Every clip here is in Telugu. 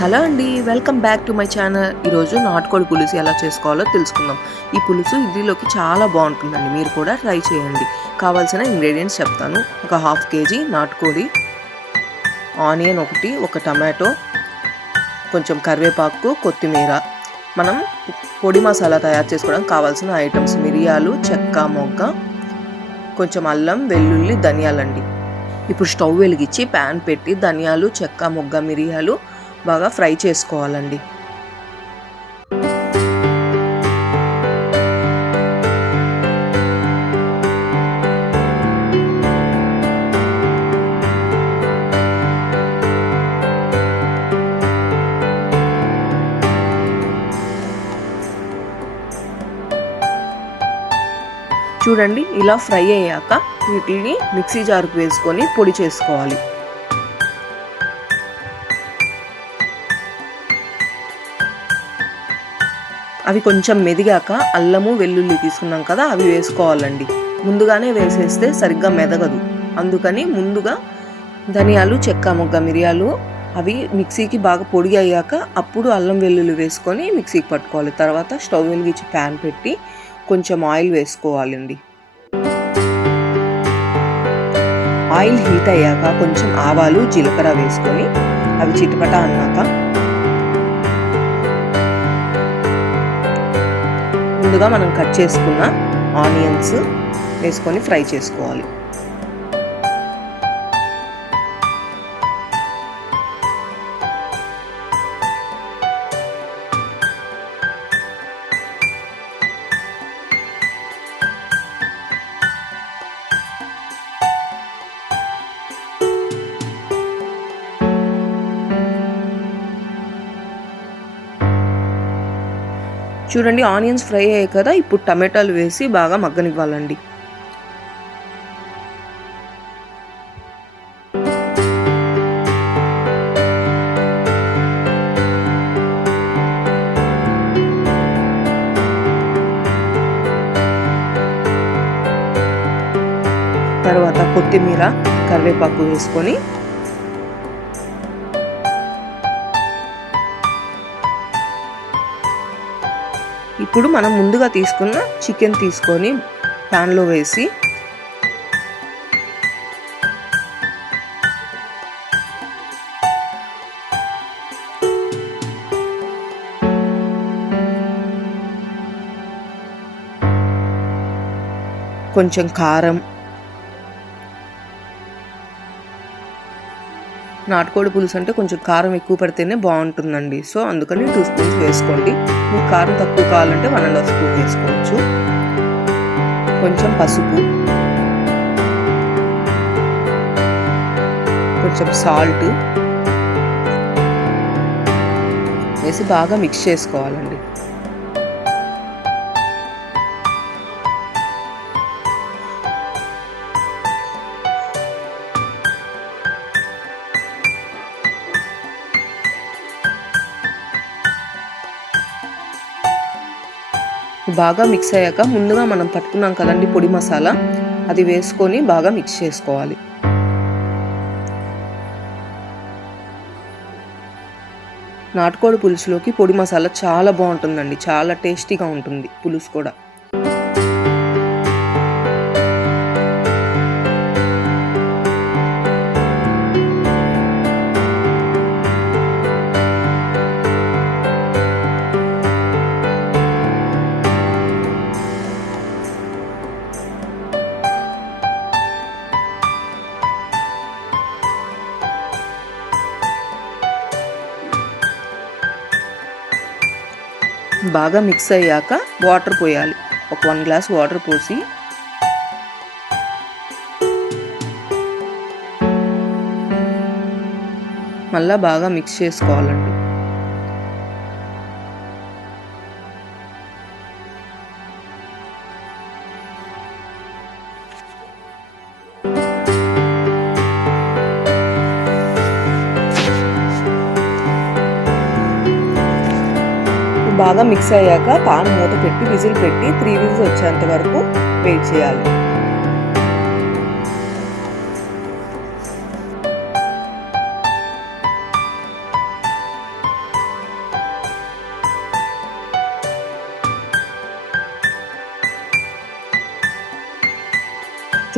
హలో అండి, welcome back to my channel. ఈరోజు నాటుకోడి పులుసు ఎలా చేసుకోవాలో తెలుసుకుందాం. ఈ పులుసు ఇడ్లీలోకి చాలా బాగుంటుందండి. మీరు కూడా ట్రై చేయండి. కావాల్సిన ఇంగ్రీడియంట్స్ చెప్తాను. ఒక 1/2 kg నాటుకోడి, ఆనియన్ ఒకటి, ఒక టమాటో, కొంచెం కరివేపాకు, కొత్తిమీర. మనం పొడి మసాలా తయారు చేసుకోవడానికి కావాల్సిన ఐటమ్స్ మిరియాలు, చెక్క మొగ్గ, కొంచెం అల్లం, వెల్లుల్లి, ధనియాలండి. ఇప్పుడు స్టవ్ వెలిగించి ప్యాన్ పెట్టి ధనియాలు, చెక్క మొగ్గ, మిరియాలు బాగా ఫ్రై చేసుకోవాలండి. చూడండి, ఇలా ఫ్రై అయ్యాక వీటిని మిక్సీ జారుకు వేసుకొని పొడి చేసుకోవాలి. అవి కొంచెం మెదిగాక అల్లము, వెల్లుల్లి తీసుకున్నాం కదా, అవి వేసుకోవాలండి. ముందుగానే వేసేస్తే సరిగ్గా మెదగదు. అందుకని ముందుగా ధనియాలు, చెక్క మొగ్గ, మిరియాలు అవి మిక్సీకి బాగా పొడి అయ్యాక అప్పుడు అల్లం వెల్లుల్లి వేసుకొని మిక్సీకి పట్టుకోవాలి. తర్వాత స్టవ్ వెలిగించి ప్యాన్ పెట్టి కొంచెం ఆయిల్ వేసుకోవాలండి. ఆయిల్ హీట్ అయ్యాక కొంచెం ఆవాలు, జీలకర్ర వేసుకొని అవి చిటపట అన్నాక ముందుగా మనం కట్ చేసుకున్న ఆనియన్స్ వేసుకొని ఫ్రై చేసుకోవాలి. చూడండి, ఆనియన్స్ ఫ్రై అయ్యాయి కదా, ఇప్పుడు టమాటాలు వేసి బాగా మగ్గనివ్వాలండి. తర్వాత కొత్తిమీర, కరివేపాకు వేసుకొని ఇప్పుడు మనం ముందుగా తీసుకున్న చికెన్ తీసుకొని ప్యాన్లో వేసి కొంచెం కారం, నాటుకోడి పులుసు అంటే కొంచెం కారం ఎక్కువ పడితేనే బాగుంటుందండి. సో అందుకని 2 స్పూన్స్ వేసుకోండి. మీకు కారం తక్కువ కావాలంటే 1.5 స్పూన్ వేసుకోవచ్చు. కొంచెం పసుపు, కొంచెం సాల్ట్ వేసి బాగా మిక్స్ చేసుకోవాలండి. బాగా మిక్స్ అయ్యాక ముందుగా మనం పట్టుకున్నాం కదండి పొడి మసాలా, అది వేసుకొని బాగా మిక్స్ చేసుకోవాలి. నాటుకోడి పులుసులోకి పొడి మసాలా చాలా బాగుంటుందండి. చాలా టేస్టీగా ఉంటుంది పులుసు కూడా. బాగా మిక్స్ అయ్యాక వాటర్ పోయాలి. ఒక 1 గ్లాస్ వాటర్ పోసి మళ్ళా బాగా మిక్స్ చేసుకోవాలండి. బాగా మిక్స్ అయ్యాక పాన్ మూత పెట్టి విజిల్ పెట్టి 3 విజిల్స్ వచ్చేంత వరకు వెయిట్ చేయాలి.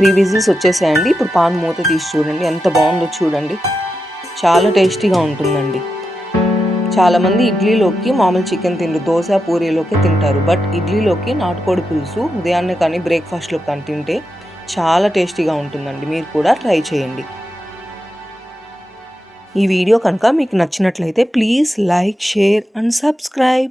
3 విజిల్స్ వచ్చేసాయండి. ఇప్పుడు పాన్ మూత తీసి చూడండి ఎంత బాగుందో చూడండి. చాలా టేస్టీగా ఉంటుందండి. చాలామంది ఇడ్లీలోకి మామూలు చికెన్ తినరు, దోశ పూరీలోకి తింటారు. బట్ ఇడ్లీలోకి నాటుకోడి పులుసు ఉదయాన్నే కానీ బ్రేక్ఫాస్ట్లో కానీ తింటే చాలా టేస్టీగా ఉంటుందండి. మీరు కూడా ట్రై చేయండి. ఈ వీడియో కనుక మీకు నచ్చినట్లయితే please like, share and subscribe.